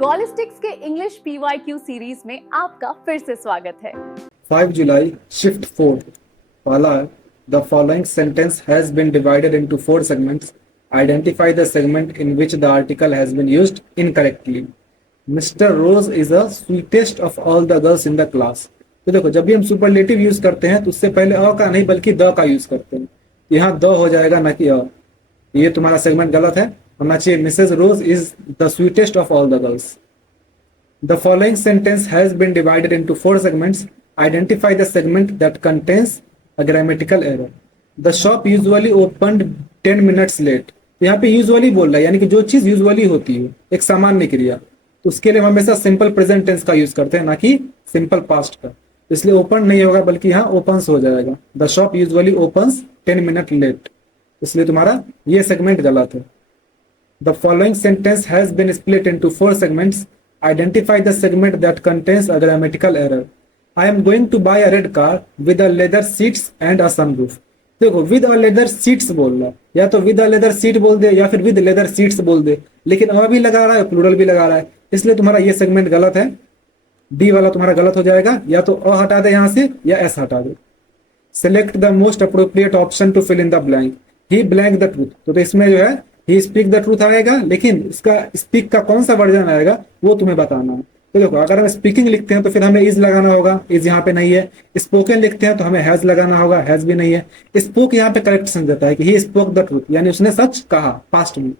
गॉलिस्टिक्स के English PYQ series में आपका फिर से स्वागत है। 5 July, Shift 4. पहला है, The following sentence has been divided into 4 segments. Identify the segment in which the article has been used incorrectly. Mr. Rose is the sweetest of all the girls in the class. तो देखो, जब भी हम superlative use करते हैं तो उससे पहले अ का नहीं बल्कि द का यूज करते हैं। यहाँ द हो जाएगा ना कि अ। ये तुम्हारा सेगमेंट गलत है, होना चाहिए Mrs Rose is the sweetest of all the girls. The following sentence has been divided into 4 segments. Identify the segment that contains a grammatical error. The shop usually opened 10 minutes late. यहाँ पे usually बोल रहा है, यानी कि जो चीज usually होती है, एक सामान्य क्रिया, तो उसके लिए हम हमेशा सिंपल प्रेजेंट टेंस का यूज करते हैं, ना कि सिंपल पास्ट का। इसलिए ओपन नहीं होगा बल्कि यहाँ ओपन्स हो जाएगा। The shop usually opens 10 minute late, इसलिए तुम्हारा ये सेगमेंट गलत है। The following sentence has been split into 4 segments. Identify the segment that contains a grammatical error. I am going to buy a red car with a leather seats and a sunroof. देखो, with a leather seats बोल रहा है, या तो with a leather seat बोल दे या फिर with leather seats बोल दे, लेकिन अ भी लगा रहा है, प्लूरल भी लगा रहा है, इसलिए तुम्हारा ये सेगमेंट गलत है। डी वाला तुम्हारा गलत हो जाएगा, या तो अ हटा दे यहाँ से या एस हटा दे। Select the most appropriate option to fill in the blank. He blank the truth. तो इसमें जो है ही स्पीक द ट्रूथ आएगा, लेकिन इसका स्पीक का कौन सा वर्जन आएगा वो तुम्हें बताना है। तो देखो, अगर हम स्पीकिंग लिखते हैं तो फिर हमें इज लगाना होगा, इज यहाँ पे नहीं है। स्पोकन लिखते हैं तो हमें हैज लगाना होगा, हैज भी नहीं है। स्पोक यहाँ पे करेक्ट सेंस देता है कि ही स्पोक द ट्रूथ, यानी उसने सच कहा पास्ट में।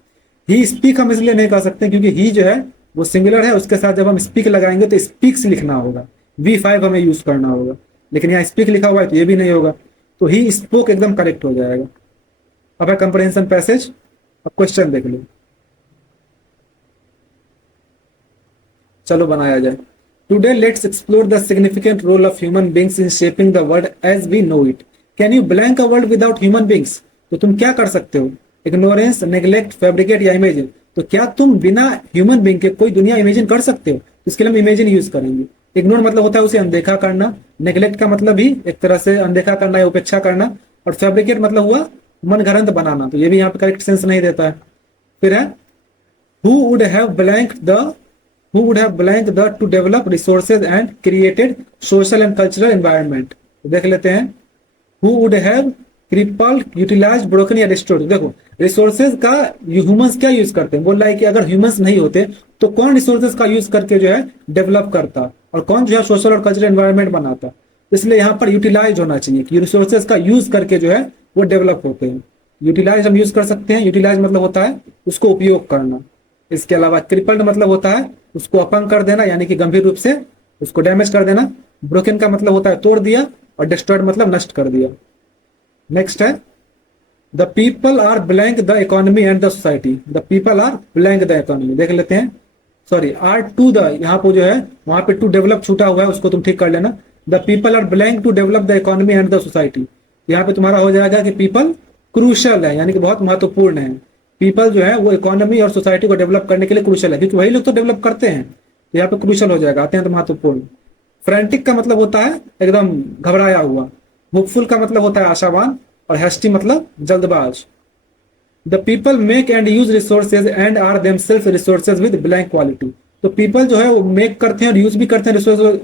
ही स्पीक हम इसलिए नहीं कह सकते क्योंकि ही जो है वो सिंगुलर है, उसके साथ जब हम स्पीक लगाएंगे तो स्पीक्स लिखना होगा, V5 हमें यूज करना होगा, लेकिन यहाँ स्पीक लिखा हुआ है तो ये भी नहीं होगा। तो ही स्पोक एकदम करेक्ट हो जाएगा। अब है कंप्रहेंशन पैसेज। अब क्वेश्चन देख लो, चलो बनाया जाए। Today let's explore the significant role of human beings in shaping the world as we know it. Can you blank a world without human beings? तो तुम क्या कर सकते हो? इग्नोरेंस, नेग्लेक्ट, फैब्रिकेट या इमेजिन। तो क्या तुम बिना ह्यूमन बींग के कोई दुनिया इमेजिन कर सकते हो? इसके लिए हम इमेजिन यूज करेंगे। इग्नोर मतलब होता है उसे अनदेखा करना, नेग्लेक्ट का मतलब भी एक तरह से अनदेखा करना या उपेक्षा करना, और फैब्रिकेट मतलब हुआ मन घड़ंत बनाना, तो ये भी यहाँ पे करेक्ट सेंस नहीं देता है। फिर है who would have blanked the to develop resources and created social and cultural environment। तो देख लेते हैं, who would have crippled, utilized, broken या destroyed। देखो, रिसोर्सेज का ह्यूमंस क्या यूज करते हैं, बोल रहा है कि अगर ह्यूमंस नहीं होते तो कौन रिसोर्सेज का यूज करके जो है डेवलप करता, और कौन जो है सोशल और कल्चरल एनवायरनमेंट बनाता। इसलिए यहाँ पर यूटिलाइज होना चाहिए कि रिसोर्सेज का यूज करके जो है वो डेवलप होते हैं। यूटिलाइज हम यूज कर सकते हैं, यूटिलाइज मतलब होता है उसको उपयोग करना। इसके अलावा क्रिपल्ड मतलब होता है उसको अपंग कर देना, यानी कि गंभीर रूप से उसको डैमेज कर देना। ब्रोकन का मतलब होता है तोड़ दिया, और डिस्ट्रॉयड मतलब नष्ट कर दिया। नेक्स्ट है the people are blank the economy and the society. The people are blank the economy, देख लेते हैं, सॉरी आर टू द, यहाँ पे जो है वहां पे टू डेवलप छूटा हुआ है, उसको तुम ठीक कर लेना। The people are blank to develop the economy and the society. यहाँ पे तुम्हारा हो जाएगा कि पीपल क्रूशल है, यानी कि बहुत महत्वपूर्ण है। पीपल जो है वो इकोनॉमी और सोसाइटी को डेवलप करने के लिए क्रूशल है, क्योंकि वही लोग तो डेवलप करते हैं। तो यहाँ पे क्रूशल हो जाएगा, आते हैं तो महत्वपूर्ण। फ्रेंटिक का मतलब होता है एकदम घबराया हुआ। होपफुल का मतलब होता है आशावान, और हैस्टी मतलब जल्दबाज। The people make and use resources and are themselves resources with blank quality. तो पीपल जो है वो मेक करते हैं और यूज भी करते हैं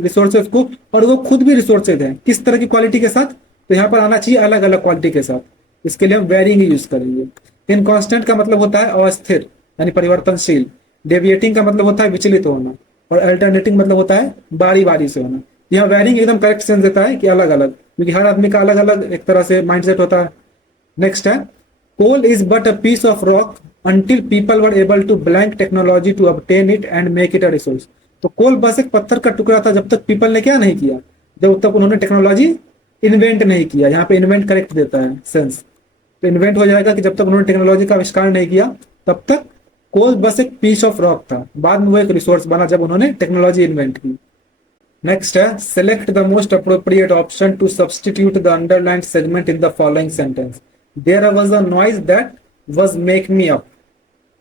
रिसोर्सेज को, और वो खुद भी रिसोर्सेज हैं। किस तरह की क्वालिटी के साथ? तो यहाँ पर आना चाहिए अलग अलग क्वालिटी के साथ। इसके लिए हम वेरिंग यूज करेंगे। इनकॉन्स्टेंट का मतलब होता है अस्थिर, यानी परिवर्तनशील। डेविएटिंग का मतलब होता है विचलित होना, और अल्टरनेटिंग मतलब होता है बारी बारी से होना। यहाँ वेरिंग एकदम करेक्ट सेंस देता है कि अलग अलग, क्योंकि हर आदमी का अलग अलग एक तरह से माइंडसेट होता है। नेक्स्ट है coal is but a piece of rock until people were able to blank technology to obtain it and make it a resource. तो कोल बस एक पत्थर का टुकड़ा था जब तक पीपल ने क्या नहीं किया, जब तक उन्होंने टेक्नोलॉजी इन्वेंट नहीं किया। यहाँ पे इन्वेंट करेक्ट देता है सेंस, तो इन्वेंट हो जाएगा कि जब तक उन्होंने टेक्नोलॉजी का आविष्कार नहीं किया तब तक कोल बस एक पीस ऑफ रॉक था, बाद में वो एक रिसोर्स बना जब उन्होंने टेक्नोलॉजी इन्वेंट की। नेक्स्ट है select the most appropriate option to substitute the underlined segment in the following sentence. There was a noise that was make me up,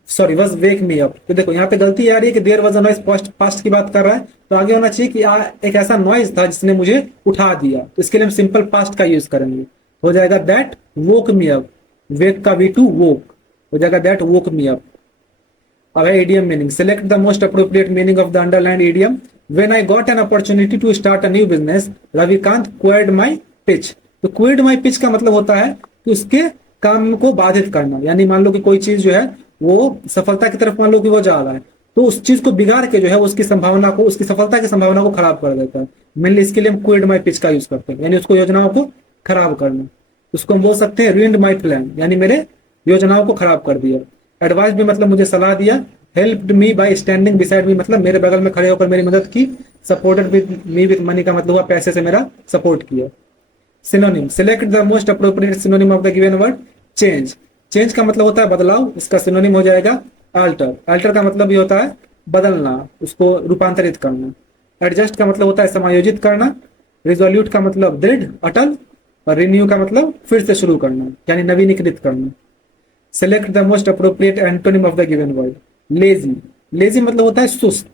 sorry was wake me up. तो देखो यहाँ पे गलती आ रही है कि there was a noise past की बात कर रहा है, तो आगे होना चाहिए कि एक ऐसा नॉइज था जिसने मुझे उठा दिया। तो इसके लिए हम सिंपल पास्ट का यूज करेंगे, हो जाएगा दैट वोक मी अप। वेक का V2 वोक हो जाएगा दैट वोक मी अप। अब है idiom meaning. Select the most appropriate meaning of the underlined idiom. When I got an opportunity to start a new business, Ravikant queried my pitch. तो queried my pitch का मतलब होता है कि उसके काम को बाधित करना, यानी मान लो कि कोई चीज जो है वो सफलता की तरफ मान लो कि वो जा रहा है, तो उस चीज को बिगाड़ के जो है उसकी संभावना को, उसकी सफलता की संभावना को खराब कर देता है। मेनली इसके लिए हम क्विड माई पिच का यूज करते हैं, यानी उसको योजनाओं को खराब करना। उसको हम बोल सकते हैं ruined my plan, यानी मेरे योजनाओं को खराब कर दिया। एडवाइस भी मतलब मुझे सलाह दिया। Helped me bye standing beside me मतलब मेरे बगल में खड़े होकर मेरी मदद की। Supported with me with money का मतलब हुआ पैसे से मेरा सपोर्ट किया। Synonym, select the most appropriate synonym of the given word. Change, change का मतलब होता है बदलाव, इसका सिनोनिम हो जाएगा अल्टर। अल्टर का मतलब भी होता है बदलना, उसको रूपांतरित करना। एडजस्ट का मतलब होता है समायोजित करना। रिजोल्यूट का मतलब दृढ़, अटल। और रिन्यू का मतलब फिर से शुरू करना, यानी नवीनीकृत करना। Select the most appropriate antonym of the given word. Lazy, lazy मतलब होता है सुस्त,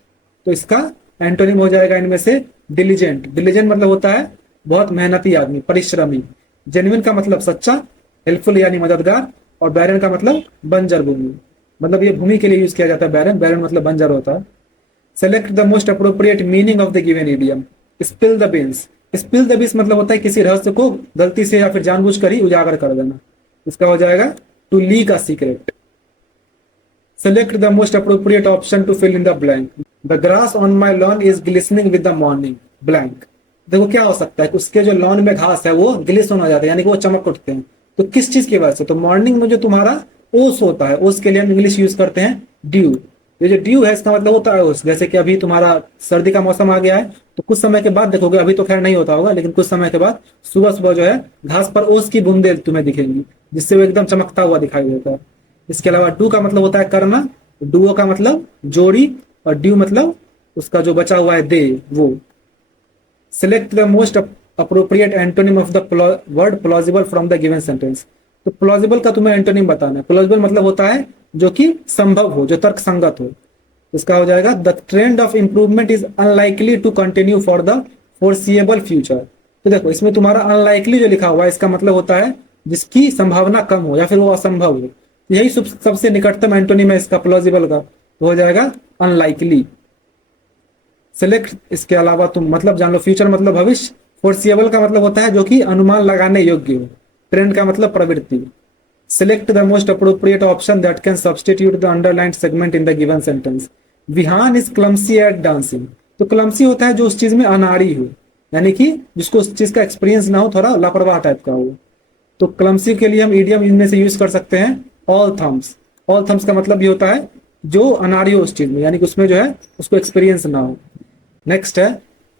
तो इसका एंटोनिम हो जाएगा इनमें से डिलीजेंट। डिलीजेंट मतलब होता है बहुत मेहनती आदमी, परिश्रमी। जेन्युइन का मतलब सच्चा, हेल्पफुल यानी मददगार। और बैरन का मतलब बंजर भूमि, मतलब ये भूमि के लिए यूज किया जाता है बैरन, बैरन मतलब बंजर होता है। Select the most appropriate meaning of the given idiom. Spill the beans, spill the beans मतलब होता है किसी रहस्य को गलती से या फिर जानबूझकर ही उजागर कर देना, इसका हो जाएगा to leak a secret. Select the most appropriate option to fill in the blank. The grass on my lawn is glistening with the morning. Blank. देखो क्या हो सकता है, उसके जो लॉन में घास है वो ग्लिसन हो जाता है, यानी कि वो चमक उठते हैं। तो किस चीज की वजह से? तो मॉर्निंग में जो तुम्हारा ओस होता है, ओस के लिए हम इंग्लिश यूज करते हैं ड्यू। ये जो ड्यू है इसका मतलब होता है ओस। जैसे कि अभी तुम्हारा सर्दी का मौसम आ गया है, तो कुछ समय के बाद देखोगे, अभी तो खैर नहीं होता होगा, लेकिन कुछ समय के बाद सुबह सुबह जो है घास पर ओस की बूंदे तुम्हें दिखेंगी, जिससे वो एकदम चमकता हुआ दिखाई देता है। इसके अलावा डू का मतलब होता है करना, डुओ का मतलब जोड़ी, और ड्यू मतलब उसका जो बचा हुआ है दे, वो। Select the most appropriate antonym of the word plausible from the given sentence. तो प्लॉजिबल का तुम्हें एंटोनिम बताना है। प्लॉजिबल मतलब होता है जो कि संभव हो, जो तर्क संगत हो। इसका हो जाएगा the trend of improvement is unlikely to continue for the foreseeable future. तो देखो इसमें तुम्हारा अनलाइकली जो लिखा हुआ है, इसका मतलब होता है जिसकी संभावना कम हो या फिर वो असंभव हो। यही सबसे निकटतम एंटोनिम है इसका प्लॉजिबल का, तो हो जाएगा अनलाइकली। सिलेक्ट, इसके अलावा तुम मतलब जान लो, फ्यूचर मतलब भविष्य। फोरसीएबल का मतलब होता है जो कि अनुमान लगाने योग्य हो। ट्रेंड का मतलब प्रवृत्ति। Select the most appropriate option that can substitute the underlined segment in the given sentence. Vihaan is clumsy at dancing. तो क्लमसी होता है जो उस चीज में अनाड़ी हो, यानी कि जिसको उस चीज का एक्सपीरियंस ना हो, थोड़ा लापरवाह टाइप का हो। तो क्लमसी के लिए हम इडियम इनमें से यूज कर सकते हैं ऑल थम्स। ऑल थम्स का मतलब भी होता है जो अनाड़ी हो उस चीज में, यानी कि उसमें जो है उसको एक्सपीरियंस ना हो। नेक्स्ट है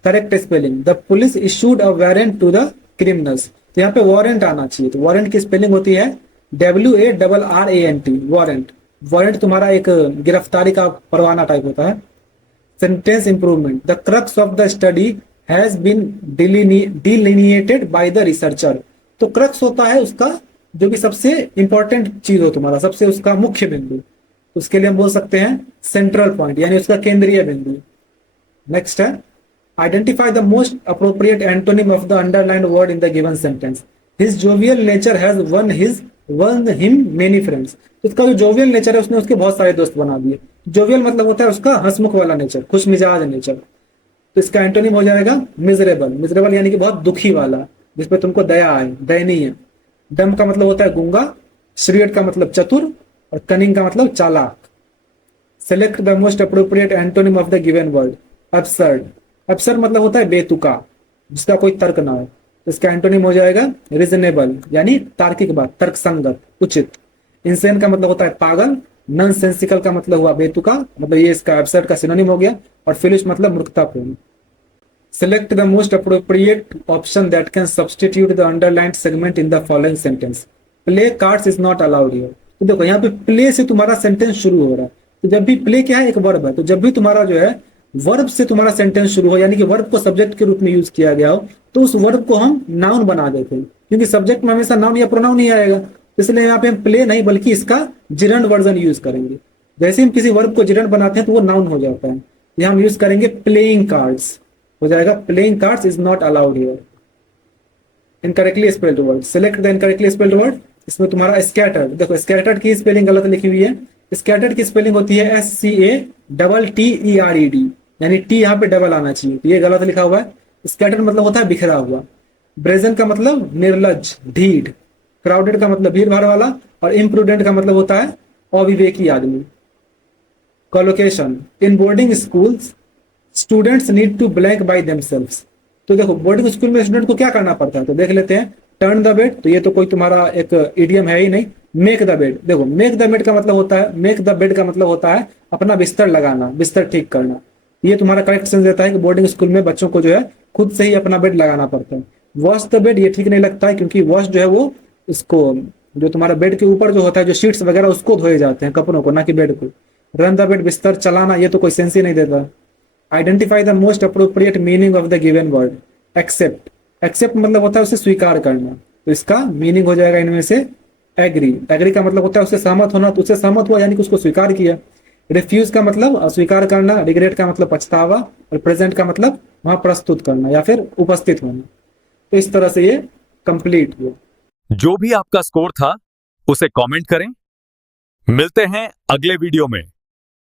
correct spelling. The police issued a warrant to the criminals. तो यहाँ पे वारंट आना चाहिए। तो वारंट की स्पेलिंग होती है WARRANT, वारंट। वारंट तुम्हारा एक गिरफ्तारी का परवाना टाइप होता है। Sentence improvement, the crux of the study has been delineated by the researcher. तो क्रक्स होता है उसका जो भी सबसे इंपॉर्टेंट चीज हो तुम्हारा, सबसे उसका मुख्य बिंदु, उसके लिए हम बोल सकते हैं सेंट्रल पॉइंट, यानी उसका केंद्रीय बिंदु। नेक्स्ट है identify the most appropriate antonym of the underlined word in the given sentence. His jovial nature has one him many friends. उसका जो जोवियल नेचर है उसने उसके बहुत सारे दोस्त बना दिए। जोवियल मतलब होता है उसका हंसमुख वाला नेचर, खुश मिजाज नेचर। तो इसका एंटोनिम हो जाएगा मिजरेबल। मिजरेबल यानी कि बहुत दुखी वाला, जिसपे तुमको दया आए, दयनीय। डम का मतलब होता है गूंगा। श्रीयट का मतलब चतुर। और कनिंग का मतलब चालाक। Select the most appropriate antonym of the given word. Absurd. Absurd मतलब होता है बेतुका, जिसका कोई तर्क ना हो। इसका एंटोनिम हो जाएगा रीजनेबल, यानी तार्किक बात, तर्कसंगत, उचित। इंसेन का मतलब होता है पागल। नॉनसेंसिकल का मतलब हुआ बेतुका, मतलब ये इसका एब्सर्ड का सिनोनिम हो गया। और फिलिश मतलब मूर्खतापूर्ण। Select the most appropriate option that can substitute the underlined segment in the following sentence. Play cards is not allowed here. तो देखो यहाँ पे प्ले से तुम्हारा सेंटेंस शुरू हो रहा है। तो जब भी प्ले क्या है, एक वर्ब है, तो जब भी तुम्हारा जो है वर्ब से तुम्हारा सेंटेंस शुरू हो, यानी कि वर्ब को सब्जेक्ट के रूप में यूज किया गया हो, तो उस वर्ब को हम नाउन बना देते हैं, क्योंकि सब्जेक्ट में हमेशा नाउन या प्रोनाउन ही आएगा। इसलिए यहाँ पे हम प्ले नहीं बल्कि इसका जिरंड वर्जन यूज करेंगे। जैसे हम किसी वर्ब को जिरंड बनाते हैं तो वो नाउन हो जाता है। यहाँ हम यूज करेंगे प्लेइंग कार्ड्स, हो जाएगा playing cards is not allowed here. Incorrectly spelled word, select the incorrectly spelled word. इसमें तुम्हारा स्कैटर्ड, देखो स्कैटर्ड की स्पेलिंग गलत लिखी हुई है। स्कैटर्ड की स्पेलिंग होती है SCATTERED, यानी टी यहाँ पे डबल आना चाहिए, तो ये गलत लिखा हुआ है। स्कैटर्ड मतलब होता है बिखरा हुआ। ब्रेजन का मतलब निर्लज, ढीठ। क्राउडेड का मतलब भीड़ भाड़ वाला, और इम्प्रूडेंट का मतलब होता है अविवेकी आदमी। Collocation, in boarding schools students need to blank by themselves. तो देखो बोर्डिंग स्कूल में स्टूडेंट को क्या करना पड़ता है, तो देख लेते हैं। टर्न द बेड, तो ये तो कोई तुम्हारा एक इडियम है ही नहीं। मेक द बेड, देखो मेक द बेड का मतलब होता है, मेक द बेड का मतलब होता है अपना बिस्तर लगाना, बिस्तर ठीक करना। ये तुम्हारा करेक्ट सेंस देता है कि बोर्डिंग स्कूल में बच्चों को जो है खुद से ही अपना बेड लगाना पड़ता है। वॉश द बेड, ये ठीक नहीं लगता है, क्योंकि वॉश जो है वो इसको, जो तुम्हारा बेड के ऊपर जो होता है, जो शीट्स वगैरह उसको धोए जाते हैं, कपड़ों को, ना कि बेड को। रन द बेड, बिस्तर चलाना, ये तो कोई सेंस ही नहीं देता। Identify the most appropriate meaning of the given word. Except, except मतलब होता है उसे स्वीकार करना, तो इसका मीनिंग हो जाएगा इनमें से एग्री। एग्री का मतलब होता है उससे सहमत होना, तो उससे सहमत हुआ यानी कि उसको स्वीकार किया। रिफ्यूज का मतलब अस्वीकार करना। रिग्रेट का मतलब पछतावा। और प्रेजेंट का मतलब वहां प्रस्तुत करना या फिर उपस्थित होना। तो इस तरह से ये कंप्लीट हुआ। जो भी आपका स्कोर था उसे कमेंट करें। मिलते हैं अगले वीडियो में।